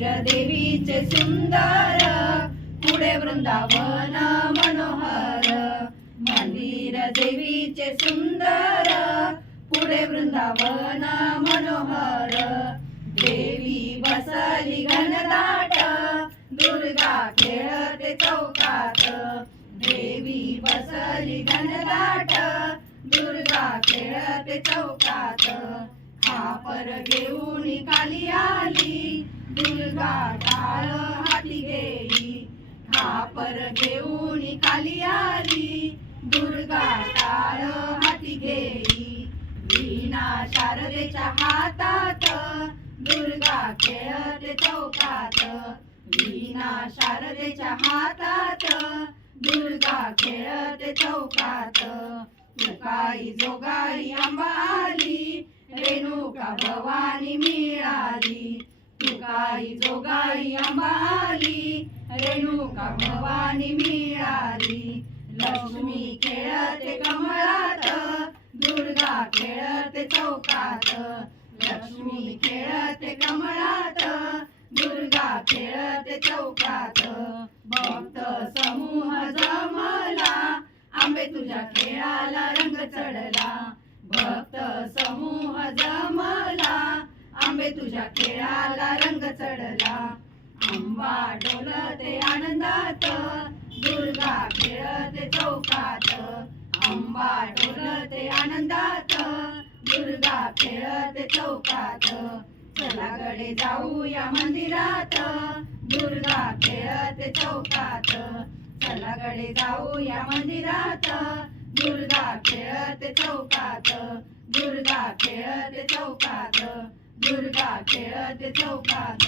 मंदिर देवीचे सुंदर, पुढे वृंदावन मनोहर. मंदिर देवीचे सुंदर, पुढे वृंदावन मनोहर. देवी बसली घनदाट, दुर्गा खेळते चौकात. देवी बसली घनदाट, दुर्गा खेळते चौकात. खापर घेऊन खाली आली, दुर्गा टाळ हाती घेई. खापर घेऊन खाली आली, दुर्गा टाळ हाती घेई. वीणा शारदेच्या हातात, दुर्गा खेळते चौकात. वीणा शारदेच्या हातात, दुर्गा खेळते चौकात. तुकाई जोगाई आंबा आली, रेणुका भवानी मिळाली. तुकाई जोगाई आंबा आली, रेणुका भवानी मिळाली. लक्ष्मी खेळते कमळात, दुर्गा खेळते चौकात. लक्ष्मी खेळते कमळात, दुर्गा खेळते चौकात. भक्त समूह जमला, आंबे तुझ्या खेळाला रंग चढला. भक्त समूह जमला, आंबे तुझ्या खेळाला रंग चढला. आंबा डोलते आनंदात, दुर्गा खेळते चौकात. आंबा डोलते आनंदात, दुर्गा खेळते चौकात. चला गडे जाऊया मंदिरात, दुर्गा खेळते चौकात. चला गडे जाऊया मंदिरात, दुर्गा खेळते चौकात. दुर्गा खेळते चौकात. दुर्गा खेळते चौकात.